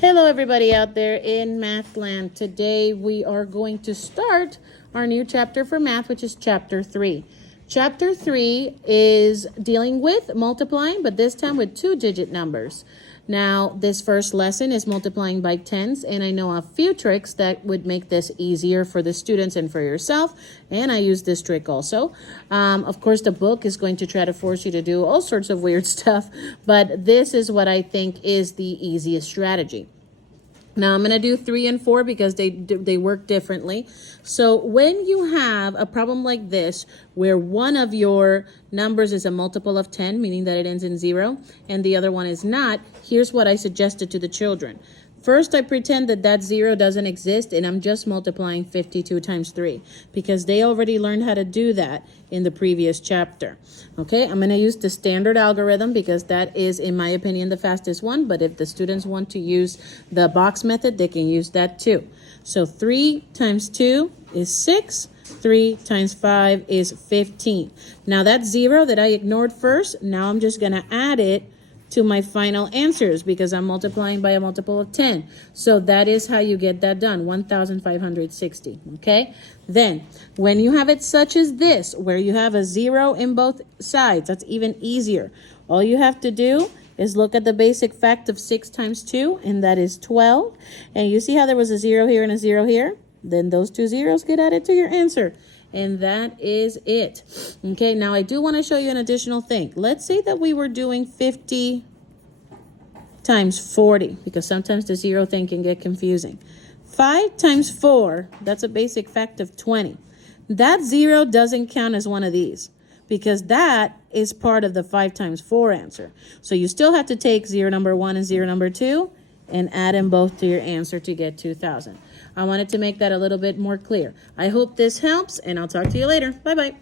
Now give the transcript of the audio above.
Hello everybody out there in Mathland. Today we are going to start our new chapter for math, which is chapter 3. Chapter 3 is dealing with multiplying, but this time with two-digit numbers. Now, this first lesson is multiplying by tens, and I know a few tricks that would make this easier for the students and for yourself, and I use this trick also. Of course, the book is going to try to force you to do all sorts of weird stuff, but this is what I think is the easiest strategy. Now, I'm going to do 3 and 4 because they work differently. So when you have a problem like this, where one of your numbers is a multiple of 10, meaning that it ends in 0, and the other one is not, here's what I suggested to the children. First, I pretend that 0 doesn't exist, and I'm just multiplying 52 times 3, because they already learned how to do that in the previous chapter. Okay, I'm going to use the standard algorithm because that is, in my opinion, the fastest one, but if the students want to use the box method, they can use that too. So 3 times 2 is 6. 3 times 5 is 15. Now that 0 that I ignored first, now I'm just going to add it to my final answers because I'm multiplying by a multiple of 10. So that is how you get that done, 1,560, okay? Then, when you have it such as this, where you have a 0 in both sides, that's even easier. All you have to do is look at the basic fact of 6 times 2, and that is 12. And you see how there was a 0 here and a 0 here? Then those two zeros get added to your answer. And that is it. Okay, now I do want to show you an additional thing. Let's say that we were doing 50 times 40, because sometimes the 0 thing can get confusing. 5 times 4, that's a basic fact of 20. That 0 doesn't count as one of these, because that is part of the 5 times 4 answer. So you still have to take 0 number 1 and 0 number 2 and add them both to your answer to get 2,000. I wanted to make that a little bit more clear. I hope this helps, and I'll talk to you later. Bye-bye.